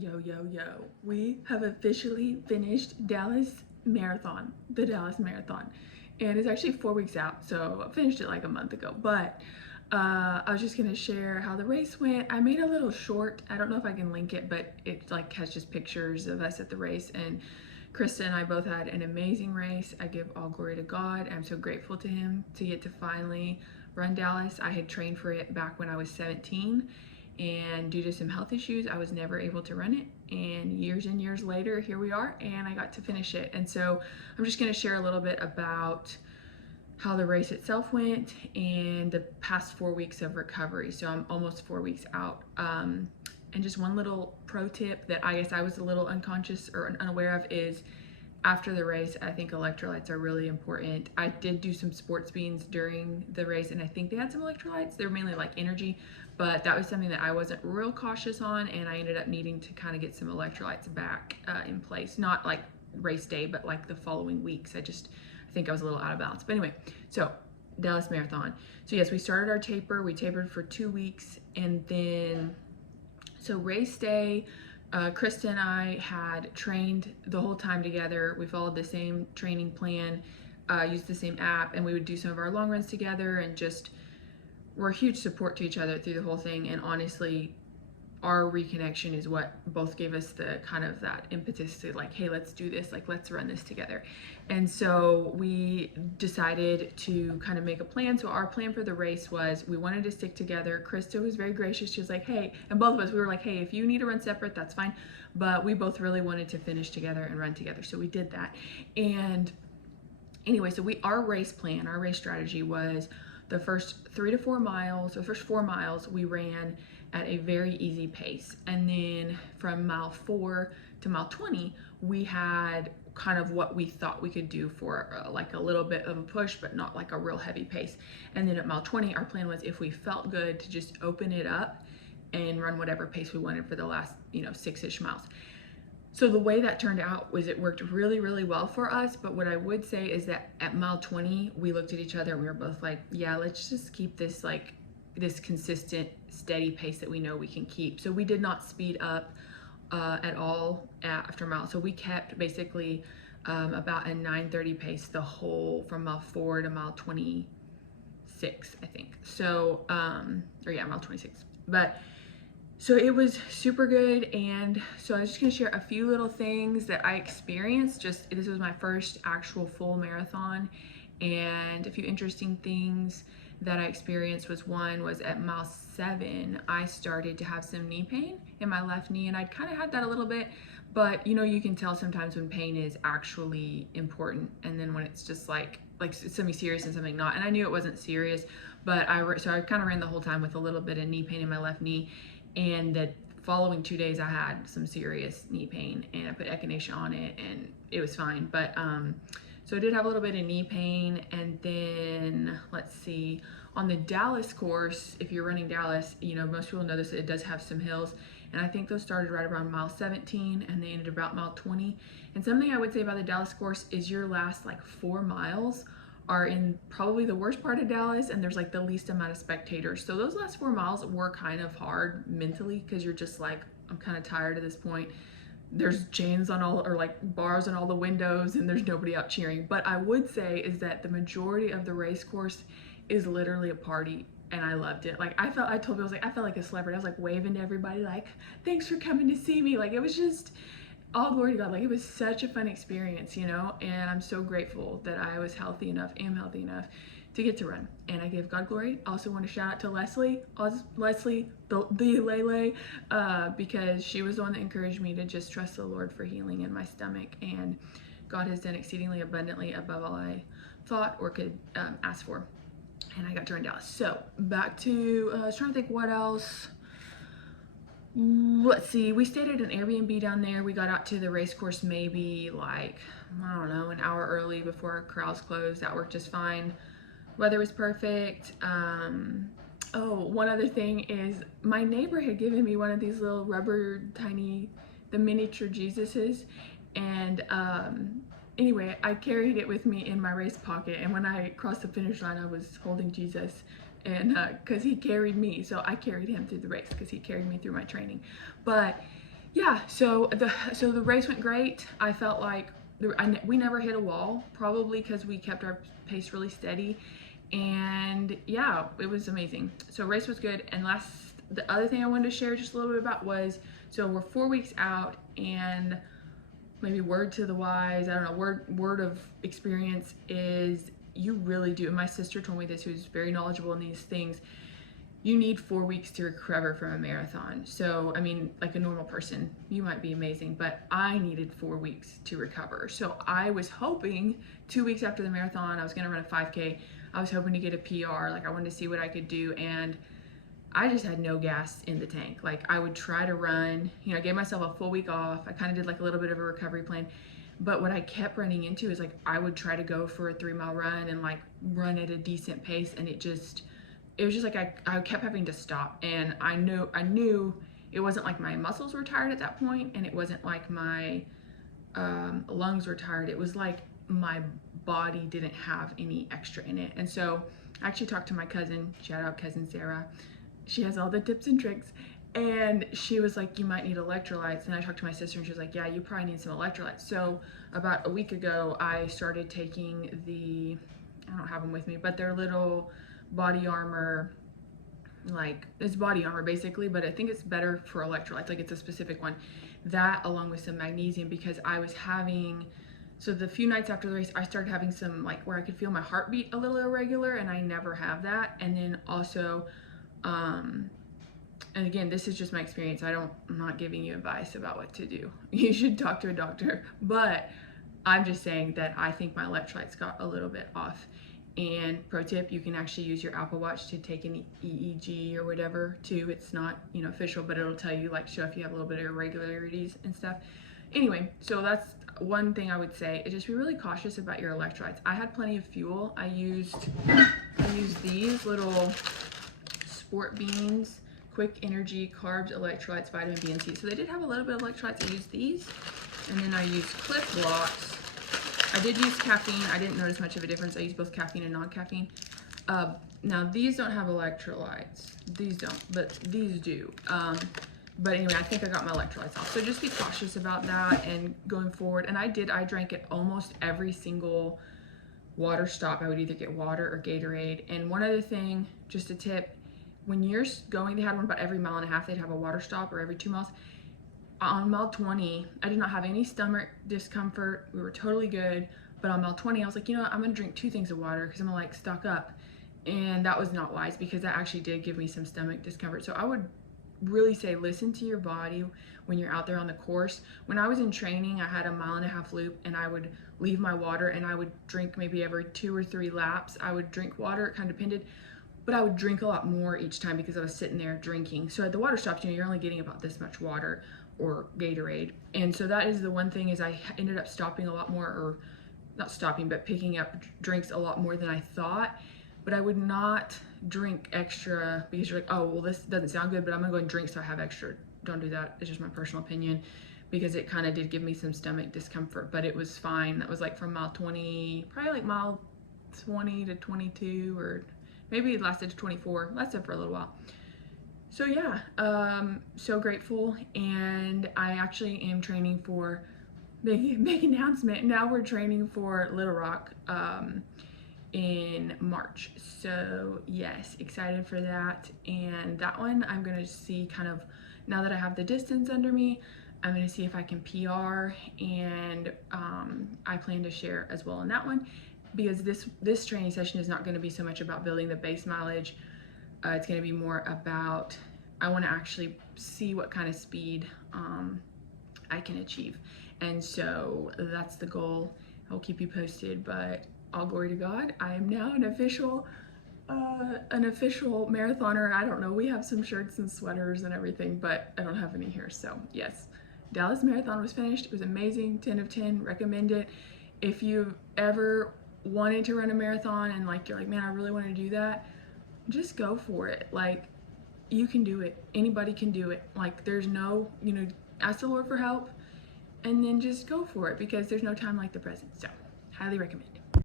Yo. We have officially finished the Dallas Marathon. And it's actually 4 weeks out, so I finished it like a month ago. But I was just gonna share how the race went. I made a little short. I don't know if I can link it, but it like has just pictures of us at the race. And Krista and I both had an amazing race. I give all glory to God. I'm so grateful to Him to get to finally run Dallas. I had trained for it back when I was 17, and due to some health issues, I was never able to run it. And years later, here we are, and I got to finish it. And so I'm just going to share a little bit about how the race itself went and the past 4 weeks of recovery. So I'm almost 4 weeks out. And just one little pro tip that I guess I was a little unconscious or unaware of is after the race, I think electrolytes are really important. I did do some sports beans during the race, and I think they had some electrolytes. They were mainly like energy, but that was something that I wasn't real cautious on, and I ended up needing to kind of get some electrolytes back in place. Not like race day, but like the following weeks. I think I was a little out of balance. But anyway, so Dallas Marathon. So yes, we started our taper. We tapered for 2 weeks, and then so race day, Krista and I had trained the whole time together. We followed the same training plan, used the same app, and we would do some of our long runs together, and just we're a huge support to each other through the whole thing. And honestly, our reconnection is what both gave us the kind of that impetus to like, hey, let's do this, like let's run this together. And so we decided to kind of make a plan. So our plan for the race was we wanted to stick together. Krista was very gracious. She was like, hey, and both of us, we were like, hey, if you need to run separate, that's fine. But we both really wanted to finish together and run together. So we did that. And anyway, so our race plan, our race strategy was the first 3 to 4 miles, or the first 4 miles we ran at a very easy pace. And then from mile 4 to mile 20, we had kind of what we thought we could do for like a little bit of a push, but not like a real heavy pace. And then at mile 20, our plan was if we felt good to just open it up and run whatever pace we wanted for the last, 6-ish miles. So the way that turned out was it worked really well for us. But what I would say is that at mile 20, we looked at each other and we were both like, yeah, let's just keep this like this consistent, steady pace that we know we can keep. So we did not speed up at all after mile. So we kept basically about a 9:30 pace the whole from mile 4 to mile 26, I think. So, mile 26. But so it was super good. And so I was just gonna share a few little things that I experienced. This was my first actual full marathon, and a few interesting things that I experienced was at mile 7, I started to have some knee pain in my left knee, and I'd kind of had that a little bit, but you can tell sometimes when pain is actually important, and then when it's just like something serious and something not. And I knew it wasn't serious, but so I kind of ran the whole time with a little bit of knee pain in my left knee. And the following 2 days I had some serious knee pain, and I put echinacea on it and it was fine. But so I did have a little bit of knee pain. And then let's see, on the Dallas course, if you're running Dallas, most people know this, it does have some hills. And I think those started right around mile 17 and they ended about mile 20. And something I would say about the Dallas course is your last like 4 miles are in probably the worst part of Dallas, and there's like the least amount of spectators. So those last 4 miles were kind of hard mentally, because you're just like, I'm kind of tired at this point. There's chains on or like bars on all the windows, and there's nobody out cheering. But I would say is that the majority of the race course is literally a party, and I loved it. Like I told people, I felt like a celebrity. I was like waving to everybody, like, thanks for coming to see me. Like it was just all glory to God. Like it was such a fun experience, and I'm so grateful that I am healthy enough to get to run, and I give God glory. I also want to shout out to Leslie, the Lele, because she was the one that encouraged me to just trust the Lord for healing in my stomach, and God has done exceedingly abundantly above all I thought or could ask for, and I got to run Dallas. So back to, I was trying to think what else. Let's see, we stayed at an Airbnb down there. We got out to the race course maybe like, I don't know, an hour early before crowds closed. That worked just fine. Weather was perfect. Oh, one other thing is my neighbor had given me one of these little rubber the miniature Jesuses, and anyway, I carried it with me in my race pocket, and when I crossed the finish line, I was holding Jesus, and because he carried me, so I carried him through the race because he carried me through my training. But Yeah, so the race went great. I felt like we never hit a wall, probably because we kept our pace really steady, and yeah, it was amazing. So race was good. And the other thing I wanted to share just a little bit about was, so we're 4 weeks out, and maybe word to the wise, I don't know, word of experience is you really do. And my sister told me this, who's very knowledgeable in these things. You need 4 weeks to recover from a marathon. So, I mean, like a normal person, you might be amazing, but I needed 4 weeks to recover. So I was hoping 2 weeks after the marathon, I was gonna run a 5K. I was hoping to get a PR. Like, I wanted to see what I could do. And I just had no gas in the tank. Like, I would try to run, I gave myself a full week off. I kind of did like a little bit of a recovery plan. But what I kept running into is like, I would try to go for a 3 mile run and like run at a decent pace. And it was just like I kept having to stop. And I knew it wasn't like my muscles were tired at that point, and it wasn't like my lungs were tired. It was like my body didn't have any extra in it. And so I actually talked to my cousin, shout out cousin Sarah. She has all the tips and tricks. And she was like, you might need electrolytes. And I talked to my sister, and she was like, yeah, you probably need some electrolytes. So about a week ago, I started taking I don't have them with me, but they're little body armor, like it's body armor basically, but I think it's better for electrolytes. Like, it's a specific one. That along with some magnesium, because I was having, so the few nights after the race, I started having some like where I could feel my heartbeat a little irregular, and I never have that. And then also, and again, this is just my experience. I'm not giving you advice about what to do. You should talk to a doctor, but I'm just saying that I think my electrolytes got a little bit off. And pro tip, you can actually use your Apple Watch to take an EEG or whatever too. It's not, official, but it'll tell you, like, show if you have a little bit of irregularities and stuff. Anyway, so that's one thing I would say, is just be really cautious about your electrolytes. I had plenty of fuel. I used these little Sport Beans, quick energy, carbs, electrolytes, vitamin B and C. So they did have a little bit of electrolytes. I used these, and then I used Cliff Blocks. I did use caffeine. I didn't notice much of a difference. I used both caffeine and non-caffeine. Now these don't have electrolytes. These don't, but these do. But anyway, I think I got my electrolytes off. So just be cautious about that and going forward. And I drank at almost every single water stop. I would either get water or Gatorade. And one other thing, just a tip, when you're going, they had one about every mile and a half, they'd have a water stop, or every 2 miles. On mile 20, I did not have any stomach discomfort. We were totally good. But on mile 20, I was like, you know what? I'm gonna drink 2 things of water because I'm gonna like stock up. And that was not wise, because that actually did give me some stomach discomfort. So I would really say, listen to your body when you're out there on the course. When I was in training, I had a 1.5 mile loop, and I would leave my water, and I would drink maybe every 2 or 3 laps. I would drink water, it kind of depended. But I would drink a lot more each time because I was sitting there drinking. So at the water stops, you're only getting about this much water or Gatorade. And so that is the one thing, is I ended up stopping a lot more, or not stopping, but picking up drinks a lot more than I thought. But I would not drink extra, because you're like, oh, well, this doesn't sound good, but I'm gonna go and drink so I have extra. Don't do that. It's just my personal opinion, because it kind of did give me some stomach discomfort, but it was fine. That was like from mile 20, probably like mile 20 to 22, or maybe it lasted to 24. Lasted for a little while. So yeah, so grateful. And I actually am training for, big announcement, now we're training for Little Rock in March. So yes, excited for that. And that one, I'm gonna see kind of, now that I have the distance under me, I'm gonna see if I can PR, and I plan to share as well in that one, because this training session is not gonna be so much about building the base mileage. It's gonna be more about, I wanna actually see what kind of speed I can achieve. And so that's the goal. I'll keep you posted, but all glory to God. I am now an official marathoner. I don't know, we have some shirts and sweaters and everything, but I don't have any here. So yes, Dallas Marathon was finished. It was amazing, 10 of 10, recommend it. If you've ever wanted to run a marathon and like, you're like, man, I really want to do that, just go for it. Like, you can do it. Anybody can do it. Like, there's no, ask the Lord for help, and then just go for it, because there's no time like the present. So highly recommend it.